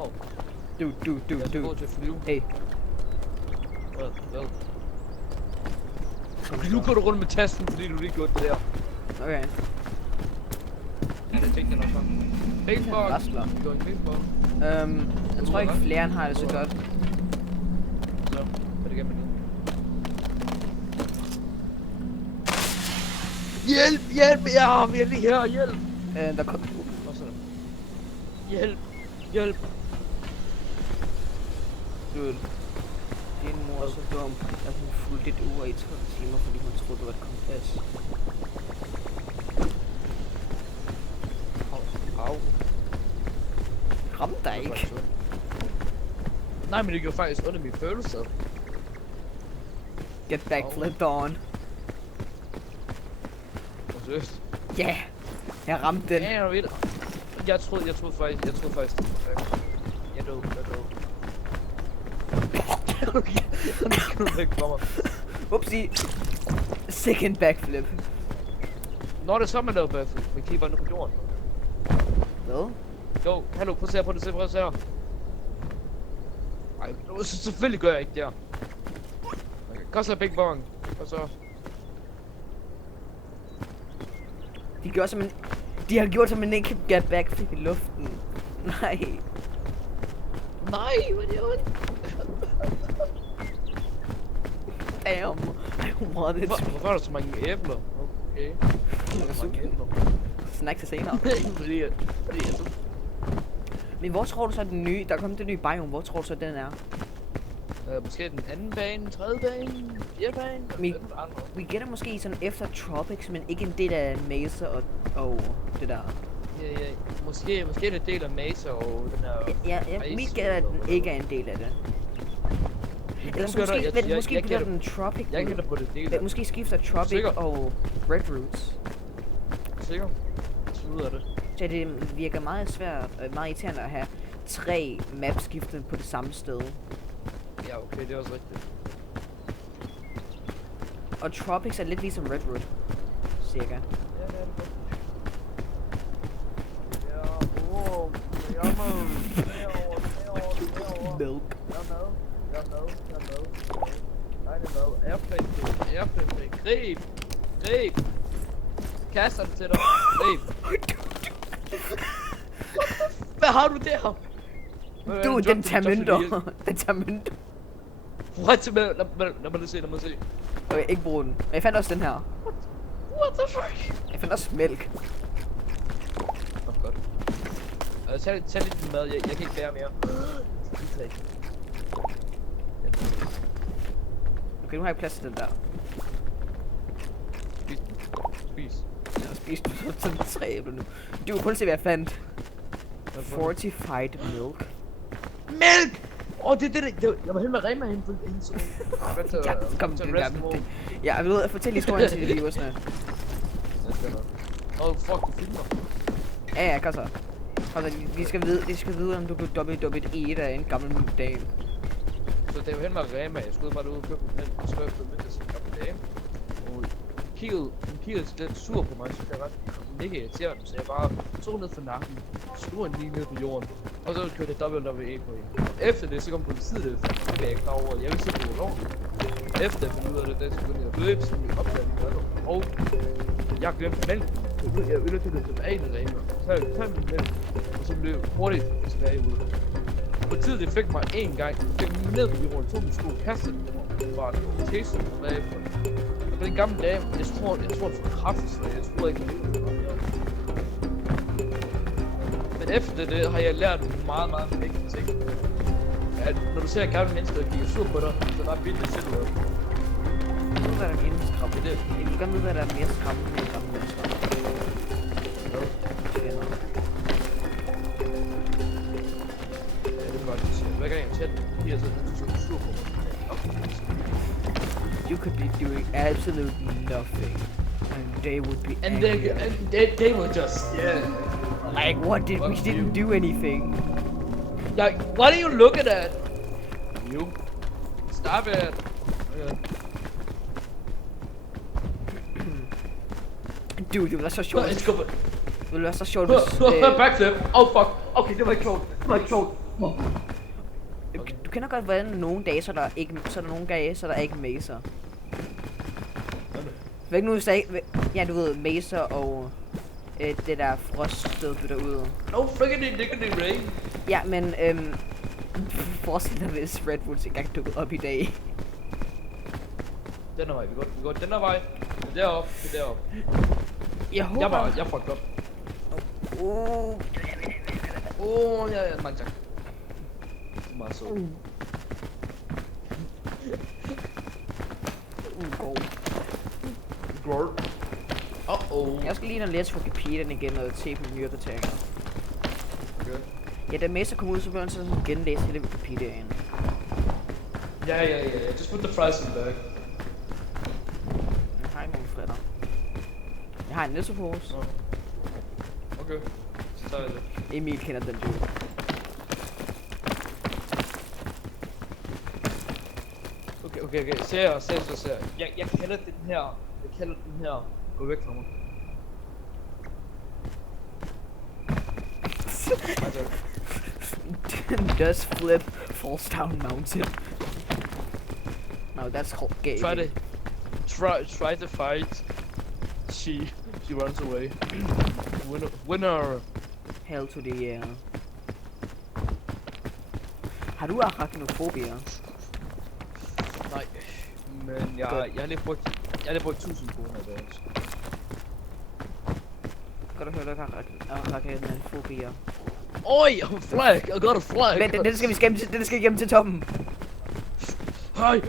Au. Dude. Jeg skal gå til at flyve. Hey. Hvad? Okay, nu går du rundt med tasten, fordi du lige gjorde det der. Okay. Ja, det tænkte jeg nok sådan. Paintball. Rasler. Going paintball. Jeg tror ikke flere har det så godt. Så, er det gennem det? Hjælp! Ja, vi er lige her, hjælp! Der kom... Hvad så? Hjælp! Dude. Din mor er så dum, at hun fulgte et ur i 12 timer, fordi hun troede, det var et kompas. Au. Ramte dig ikke. Nej, men det gjorde faktisk under mine følelser. Get backflipped on. Seriøst? Ja! Yeah. Jeg ramte den. Ja, jeg ved det. Jeg troede faktisk, det var faktisk. Jeg døde. Han er væk fra mig. Upsi. Second backflip. Nå, det er så, man laver backflip. Man kigger bare ned på jorden. Hvad? Jo, hallo, prøv at se på det, prøv at se her. Ej, selvfølgelig gør jeg ikke det her. Okay, kom så Big Bang. Og så... De har gjort som en ikke kan get backflip i luften. Nej. Nej, hvad er det ondt? Damn. Hvor det Hvorfor er der så mange æbler? Okay. Mange æbler. Snack til senere. fordi jeg så... Men hvor tror du så den nye, der er kommet den nye biome, hvor tror du så den er? Måske den anden bane, tredje bane, fjerde bane? Vi gætter måske sådan efter Tropics, men ikke en del af Mesa og det der. Ja, måske det er en del af Mesa og den her... Ja, mit gætter at den ikke er en del af det. Eller så måske bliver den Tropic. Jeg gætter på det del. Måske skifter Tropic og Red Roots. Sikker? Ud af det. Så det virker meget svært, meget irriterende at have 3 mapskifter på det samme sted. Ja, okay, det er også rigtigt. Og Tropics er lidt ligesom Red Root. Cirka. Ja, det er det godt. Ja, Milk. Jeg er med. Airplane. Grib. Kaster det til dig. Grib. Hvad har du der? Du, den tager mønter. Den tager mønter. Lad mig se. Okay, ikke bruge den. Men jeg fandt også den her. What the fuck? Jeg fandt også mælk. Godt. Tag lidt mad, jeg kan ikke bære mere. Okay, nu har jeg plads til den der. Spis. Jeg har spist sådan 3 æbler nu. Du kan kun se hvad jeg fandt. Fortified milk. Mælk! Det er det. Jeg var hen med Rema hen på en sådan. Ja, kom til gamle. Ja, jeg ved at fortælle historien til de viewsne. Fuck, du filmer. Ja, kom så. Altså, de skal vide, om du blev WWE af en gammel dame. Så det var hen med Rema. Jeg skulle bare ud og købe en skøb på middag som gammel dame. Og hun kiggede lidt sur på mig, så det var ret mega irriterende, så jeg bare tog ned for nakken, slog hende lige ned på jorden, og så kørte jeg WWE på hende. Efter det, så kom politiet det, så var jeg ikke klar over, jeg ville se på ulovligt. Efter jeg fandt ud af det, så begyndte jeg at løbe, så jeg opdagede min briller, og jeg glemte mælken. Jeg ville til det tilbage med Rema, så jeg taget min mælk, og så blev hurtigt tilbage ud. Politiet det fik mig én gang, fik mig ned på jorden, tog min sko, kastede den på mig, det var en tæse tilbage for det. Og den gamle dame, jeg tror det var kraftigt, så jeg tror ikke, det var mere. Men efter det har jeg lært meget vigtige ting. At når du ser gamle mennesker, der kigger sur på dig, så er det bare vildt at se ud. Jeg ved, hvad der er mindre skræmmende. Jeg vil gerne vide, hvad der er mere skræmmende end gamle mennesker. Hvad? Fjender. Ja, det er godt, du siger. Hver gang jeg tæt, bliver så sur på mig. You could be doing absolutely nothing, and they would be And angry. they were just, yeah. Like, what did we didn't do anything? Like, what are you looking at? You. Stop it. Okay. Dude, det ville være så sjovt. Let's go. Det ville være så sjovt, hvis... Backflip. Oh fuck. Okay, det var ikke sjovt. Okay. Du kender godt, hvordan nogle dage, så er der ikke, så er der nogle dage, så er der ikke maser. Væk nu, så ikke, ja, du ved, maser og det der froststed bytter ud. No friggin' diggity rain. Ja, men forestil dig, hvis Redwoods ikke engang dukkede op i dag. Den her vej, vi går den her vej. Det er deroppe, det er deroppe. Jeg håber... Jeg fucked up. Ja, mange tak. Det er meget sødt. Girl. Jeg skal lige ind og læse Wikipedia igen og se på nyopdateringer. Okay. Ja, da Mesa kom ud, så blev han sådan genlæst hele Wikipediaen. Ja. Just put the fries in the bag. Jeg har ikke nogen fretter. Jeg har en næssepose. Okay. Så tager jeg det. Emil kender den dude. Okay. Ser. Jeg kalder den her. Gå væk fra mig. Does flip, falls down mountain. No, that's called gay. Try to fight. She runs away. Winner. Hell to the air. Har du arachnofobier? Nej. Men jeg har lige brugt 1000 kroner i dag. Kan du høre, du har arachnofobier? Oi, a flag! I got a flag! Vent, den skal vi igennem til toppen. Oi!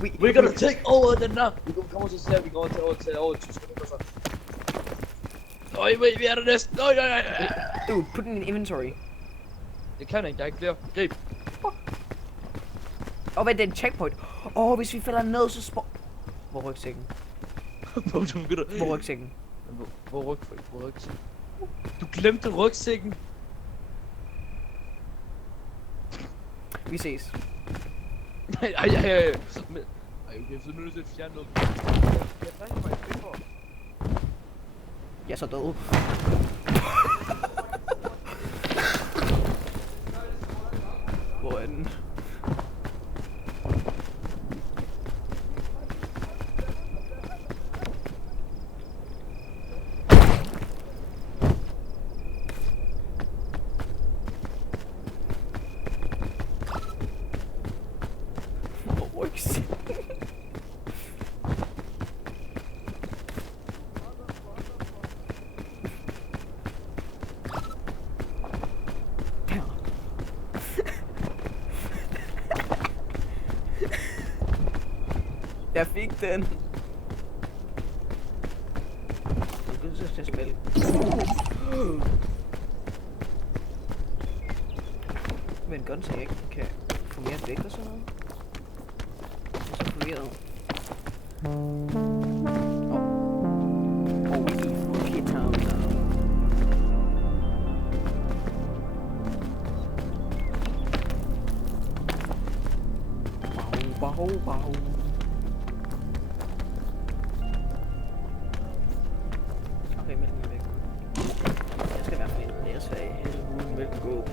We're gonna take over the now. Vi kommer til at vi går til over 1000 minutter så. Oi, vi er der næsten. Nej. Dude, put in inventory. Det kan jeg ikke, der er ikke flere. Grib. Vent, det er en checkpoint. Hvis vi falder ned, så hvor er rygsækken? Hvor er rygsækken? Hvor rygsækken? Du glemte rygsækken. Vi ses. Nej. Okay, så nu er det til at fjerne noget. Jeg trænger mig i for. Jeg er så død. Hvor er den? Jeg fik den. Jeg synes, jeg skal spille. Men gun så jeg ikke kan få mere vægt og sådan noget. Jeg er så forvirret. We need rookie town now. Wow. Okay, mælken er væk. Jeg skal i hvert fald ind og læse, hvad hele hulen mælken går på.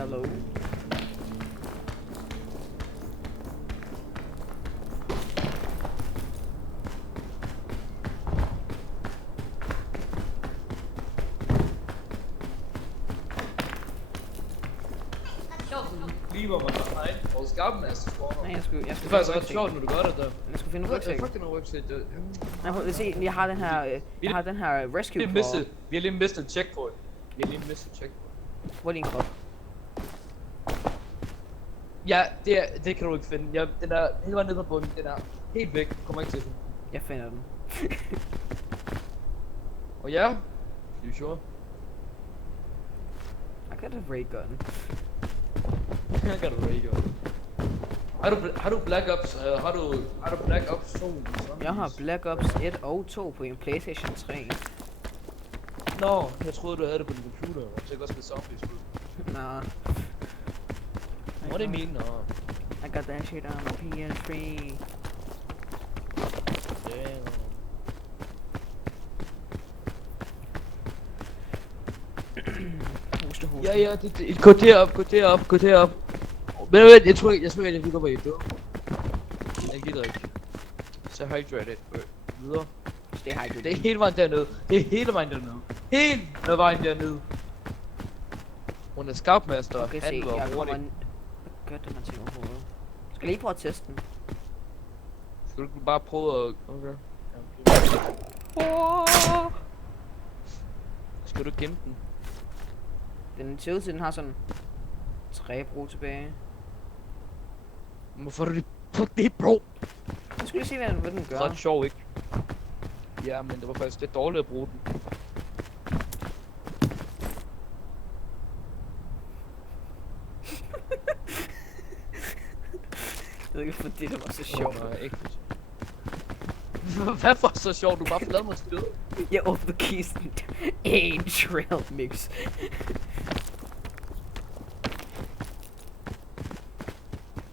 Hello. Lige hvor man har nej, vores skarpen er så stor. Nej, jeg skulle det er faktisk ret sjovt, når du gør det der. Jeg skulle finde rygsæk. Fuck den rygsæk. Nej, prøv at se, jeg har den her rescue call. Vi har lige mistet checkpoint. Hvor er din krop? Ja, det kan du ikke finde. Ja, den er helt vejen nede på bunden. Den er helt væk. Kommer ikke til den. Jeg finder den. Og ja, You sure? I got a ray gun. I got a ray gun. Har du Black Ops? Har du Black Ops 2? Jeg har Black Ops 1 og 2 på en PlayStation 3. Nå, jeg troede du havde det på din computer. Jeg tænkte også med zombies ud. Nah. What do you mean? Nå. I got that shit on PS3. Damn. Hoste. Ja, gå derop. Men vent, jeg tror ikke, jeg vil gå på et død. Jeg gider ikke. Så hydrated. Videre. Stay hydrated. Det er hele vejen dernede. Hele vejen dernede. Hun er scoutmaster. Okay, se, Han jeg var kommer hurtig. en... Gør den her ting overhovedet. Skal lige prøve at teste den? Skal du ikke bare prøve at... Okay. Skal du gemme den? Den ser ud til, den har sådan 3 brug tilbage. Hvorfor er du det på det, bro? Jeg skulle lige se, hvad den gør. Ret sjov, ikke? Ja, men det var faktisk lidt dårligt at bruge den. Jeg ved ikke, fordi det var så sjovt. Nej, ikke. Hvad for så sjovt? Du bare flad mig stød. Jeg åbner kisten. En trail mix.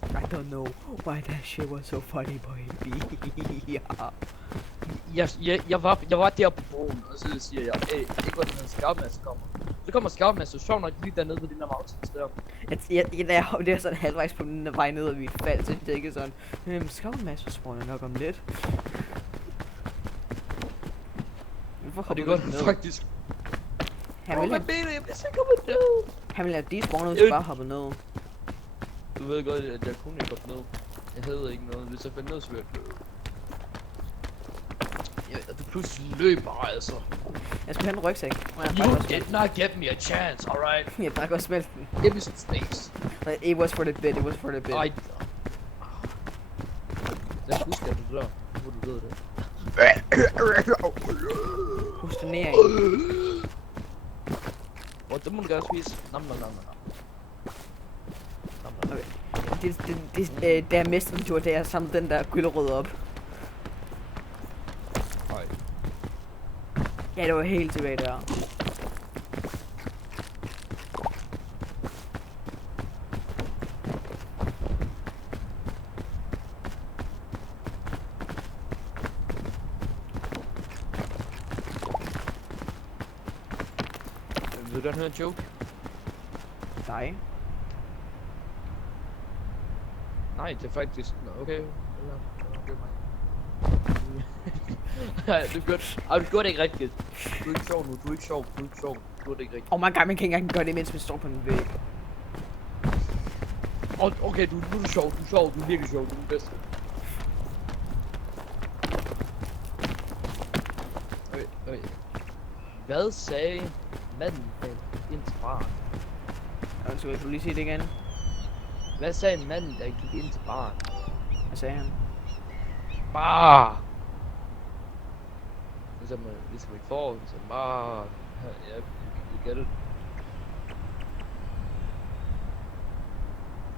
I don't know why that shit was so funny, baby. Jeg var der på broen, og så siger jeg, hey, ikke hvor den her scoutmaster kommer. Så kommer scoutmaster, sjovt nok lige dernede på den der mountains der. Det er sådan halvvejs på den vej ned, og vi faldt, så det er ikke sådan, scoutmaster spawner nok om lidt. Og det går faktisk. Han vil jeg bliver sikker på død. Han vil have de spawner, så bare hoppe ned. Du ved godt, at jeg kunne ikke hoppe ned. Jeg havde ikke noget, hvis jeg fandt ned, så ville jeg dø. Ja, du pludselig løber altså. Jeg skal have en rygsæk. You did not give me a chance, alright? Jeg drak også smelt den. Give me some snakes. It was for the bit, Jeg husker, at du dør, hvor du ved det. Husk det ned. Og det må du gerne spise. Nam. Okay. Det er mest en tur, det er samle den der gylderød op. Nej. Ja, det var helt tilbage der. Vil du gerne høre en joke? Nej. Nej, det er faktisk... Nå, okay. Nej, du gjorde det ikke rigtigt. Du er ikke sjov nu, du er ikke sjov. Du gjorde det ikke rigtigt. Oh my god, man kan ikke engang gøre det, mens man står på en væg. Okay, nu er du sjov, du er virkelig sjov, du er den bedste. Okay. Hvad sagde manden bag ind til baren? Så vil du lige sige det igen? Hvad sagde manden, der gik ind til baren? Hvad sagde han? Bar! Ligesom i foråret, så bar... Ja, you get it.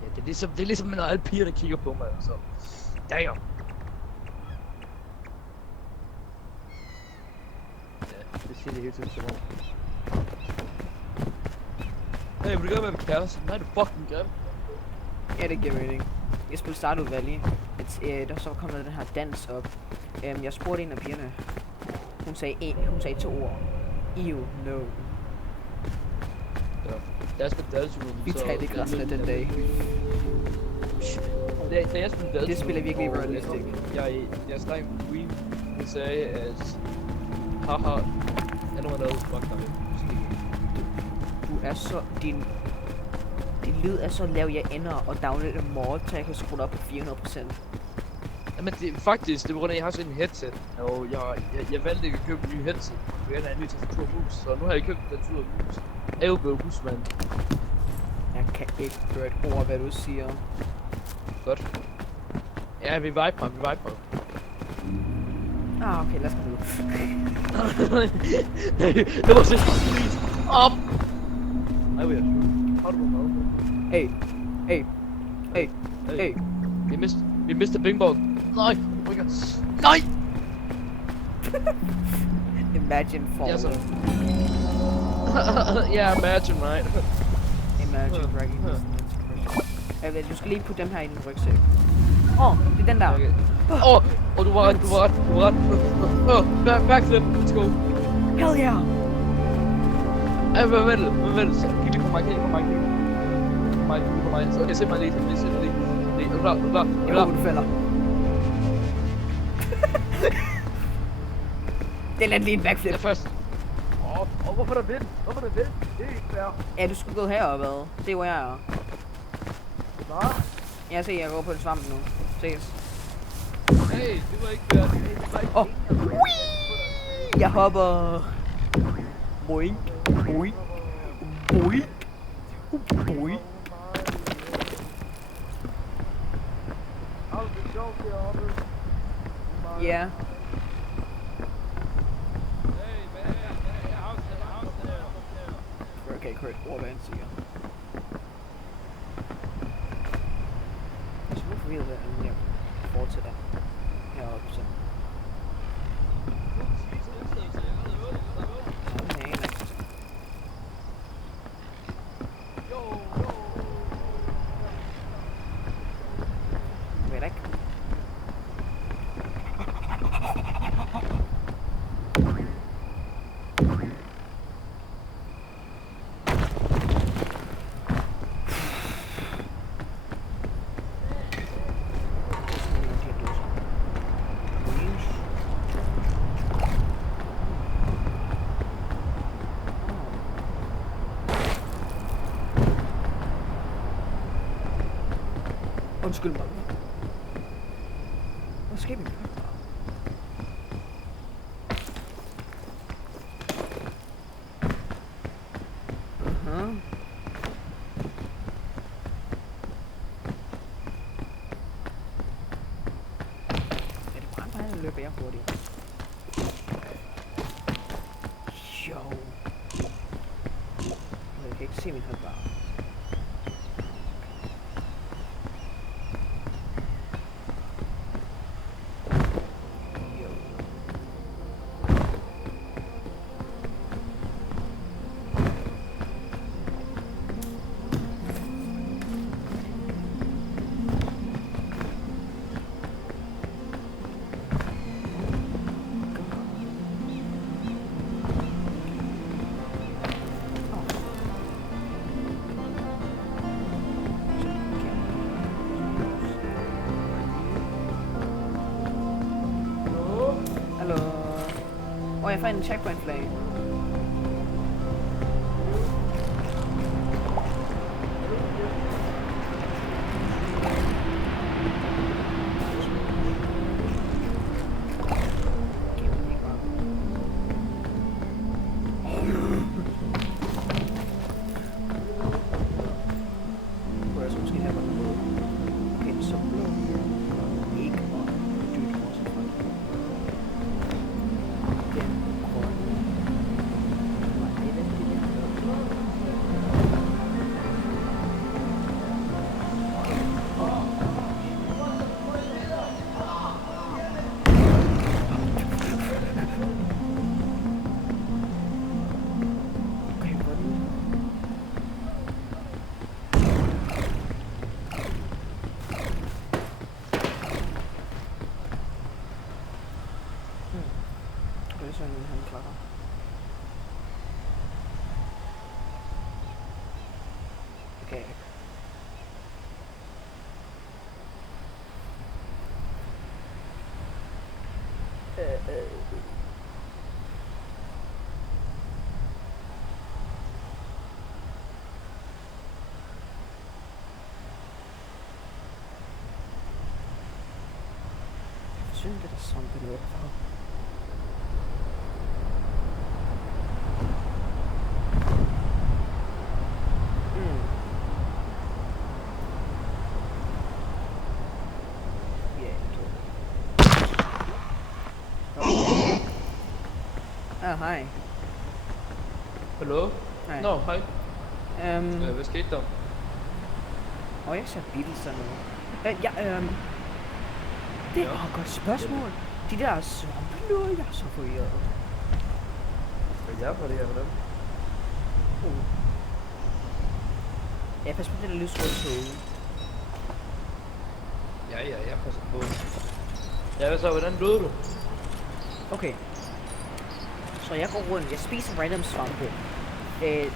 Ja, det er ligesom når alle piger, der kigger på mig, så... Damn! Ja, det siger det hele tiden som om. Hey, vil du gøre med kæreste? Nej, du fucking grim. Ja, det giver mening. Jeg spillede Stardew Valley. Der så kom der den her dans op. Jeg spurgte en af pigerne. Hun sagde 2 ord. Ew, no. Ja, jeg spillede Dalsroom. Vi talte ikke resten af den dag. Da jeg spillede Dalsroom. Det spiller virkelig realistic. Jeg snakkede med Queen. Hun sagde, at... Haha, anyone else fuck dig. Du er så... Din lyd er så lav, jeg ender og downloade mod, så jeg kan skrue op på 400%. Jamen det er faktisk, det er på grund af, at jeg har sådan en headset. Og jeg valgte ikke at købe en ny headset. For jeg er en ny tastatur og mus, så nu har jeg købt en tastatur og mus. Jeg er jo blevet husmand. Jeg kan ikke høre et ord, hvad du siger. Godt. Ja, vi viber. Ah, okay, lad os komme ud. Det var så please. Op! Ej, hvor er jeg har du noget? Hey, hey, hey, hey. Vi mister bingbong. Nej, oh my god. Nej! Imagine falling. Yes, sir. Yeah, imagine, right? Imagine dragging this thing. Du skal lige putte dem her i din rygsæk. Det er den der. Okay. Du var ret. Backflip, let's go. Hell yeah! Vent. Kig lige på mig. Så okay, se mig lige. Er du klar? Jeg håber, du falder. Den er lige en backflip. Jeg er først. Hvorfor er der vind? Det er ikke fair. Ja, du skulle gå heroppe, hvad? Det er hvor jeg er. Hvad? Jeg ser, jeg går på en svamp nu. Ses. Hey, det var ikke fair. Jeg hopper. Boing. Boing. Boing. Boing. Ja. Okay, Kurt, ordvand siger. Jeg synes, vi ved, at jeg fortsætter heroppe, så. Ved ikke. Undskyld mig. Hvad sker vi? Er det bare mig, der løber jeg hurtigt? Jo. Jeg kan ikke se min håndbar. Jeg fandt en checkpoint flag. Okay. Synd, det er something over. hej. Hallo? Hej. Nå, hej. Hvad skete der? Og jeg ser Beatles og noget. Det er et godt spørgsmål. De der svampe, jeg er så forvirret. Hvad er for det her med dem? Ja, pas på det der lysrøde tog. Ja, jeg passer på. Ja, hvad så? Hvordan døde du? Okay. Så jeg går rundt. Jeg spiser random svampe.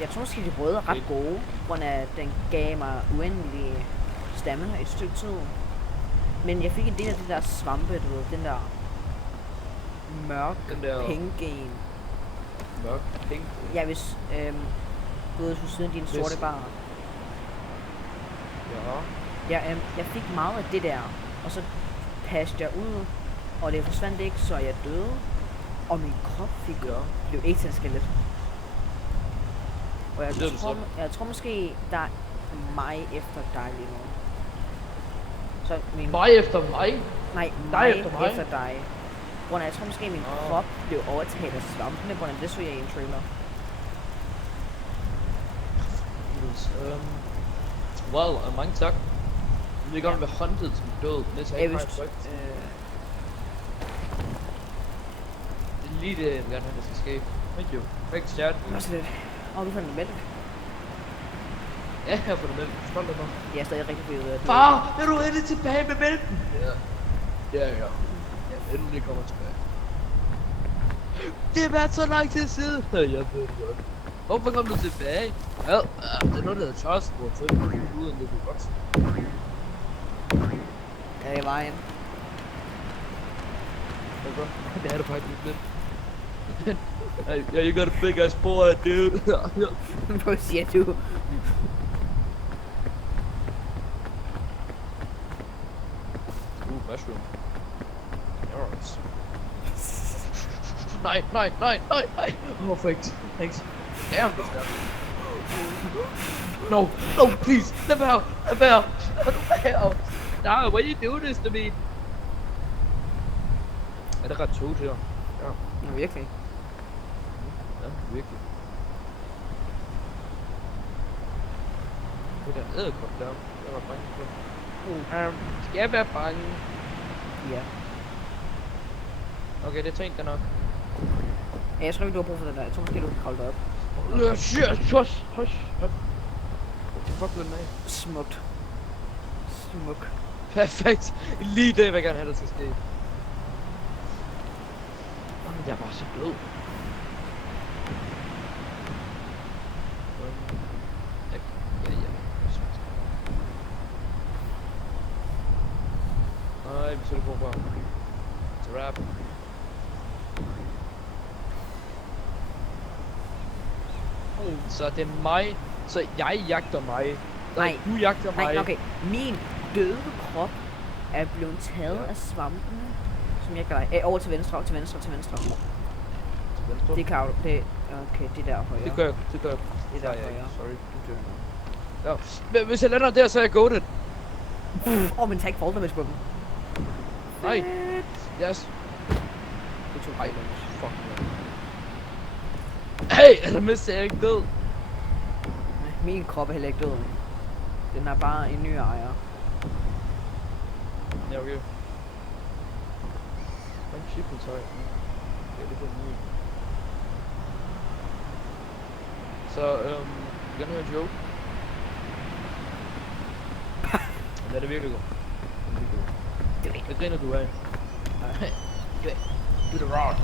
Jeg tror måske de røde er ret gode, på grund af at den gav mig uendelig stamina et stykke tid. Men jeg fik en del af de der svampe, du ved, den der mørk penge-gen. Mørk penge? Ja, hvis du ved, du sidder i din sorte bar. Ja. Jeg fik meget af det der, og så passede jeg ud, og det forsvandt ikke, så jeg døde. Og min krop blev ikke til en skelet. Og jeg tror måske, der er mig efter dig lige nu. Så mig efter mig? Nej, mig efter dig. Grund af, jeg tror måske, min krop blev overtaget af svampene, grund af det så jeg i en trailer. Well, mange tak. Vi vil gerne være hunted som død, men så ikke det er lige det, jeg vil gerne have, det skal ske. Thank you. Thanks, chat. Hvad så lidt? Du får en mælk. Ja, jeg har fået en mælk. Stolt af mig. Jeg er stadig rigtig fedt. Far, er du endelig tilbage med mælken? Ja. Ja, endelig kommer tilbage. Det har været så lang tid siden. Jeg ved det godt. Hvorfor kom du tilbage? Ja, det er noget, der hedder Charles, hvor så er det uden det kunne vokse. Ja, det er vejen. Det er det faktisk lidt. Yeah, you got a big ass boy, dude. Hvad siger du? Mushroom. Alright. Nej. Perfect. Thanks. Damn, this guy. No, please. Never. No, why you do this to me? Er det ret tog til her? Ja, virkelig. Ja, virkelig. Det der edderkop der. Jeg var bange på. Skal jeg være bange? Ja. Okay, det tænkte jeg nok. Ja, jeg tror ikke, du har brug for den der. Jeg tror måske, du kan kolde op. Hush. Fuck den af. Smukt. Perfekt. Lige det, vil jeg gerne have, der skal ske. Jeg er bare så blød. Nej, vi sætter på bare. Trap. Så det er mig. Så jeg jagter mig. Nej. Du jagter mig. Nej, okay. Min døde krop er blevet taget af svampene, som jeg gør. Over til venstre. Til venstre? Det kan du. Okay, det er der højre. Det gør jeg. Det er der højre. Sorry. Du dør nu. Ja. Men hvis jeg lander der, så er jeg goated. Men tag ikke fall damage på dem. Nej. Yes. Det tog Ej, fuck man. Hey, eller mister jeg ikke død? Min krop er heller ikke død. Den er bare en ny ejer. Ja, okay. Hvad er shipping tøj? Ja, det er ny. Så, vi kan høre en joke. Men er det virkelig god? Hvad griner du af? Du er the rock.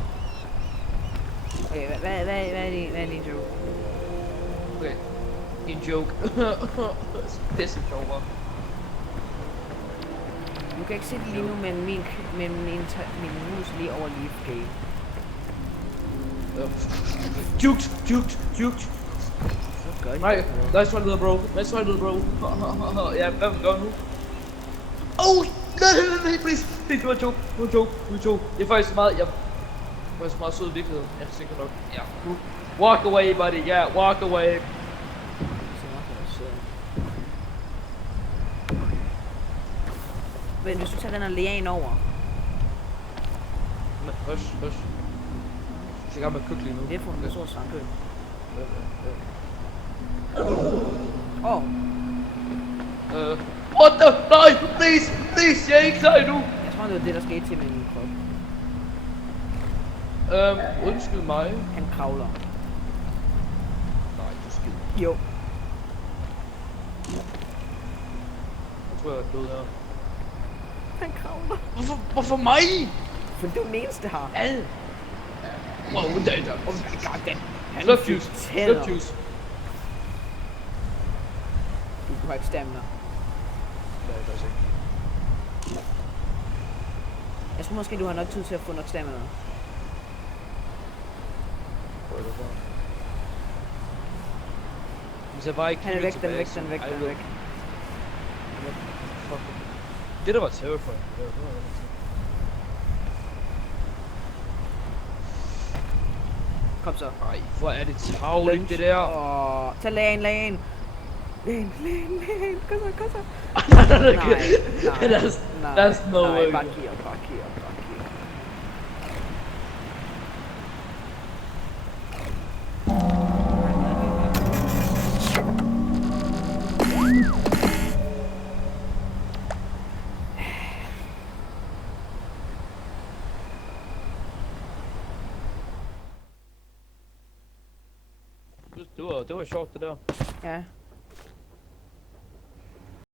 Okay, hvad er din joke? Okay. En joke. Pisse sjov, hva'? Du kan ikke se det lige nu, men min mus lige over leaf game. Juked. Nej, nice one, little bro. Ja, hvad vil du gøre nu? Oh, nej, please. Det var en joke. Jeg er faktisk meget, sød i virkeligheden. Jeg er sikker nok. Ja. Walk away, buddy. Yeah, walk away. Men hvis du tager den her lian over. Hush. Så i gang med at køkke lige nu. Det er fundet en stor svampøl. Ja. Åh, What the? Nej, please, jeg er ikke klar endnu. jeg tror det var det der skete til min krop. Undskyld mig. Han kravler. Nej, du skid. Jo. Jeg tror, jeg er død her. Han kravler. Hvorfor mig? For du er den eneste her. Ad. Wow, der. Oh my god, den. Han Slurp fik juice. tænder. Slurp juice. Du har ikke stamina. Nej, det er altså ikke. Jeg tror måske, du har nok tid til at få nok stamina. Prøv det bare. Hvis jeg bare ikke Han er kigger væk, den er tilbage, væk, den er væk, så den er I væk. will fucking- Det der var terrifying. Det var Kom så. Ej, hvor er det tavligt det der. Åh, tag lægen. Lægen. Kom så. Nej, Nej. That's no way. Bare kigger. Det var sjovt det der. Ja.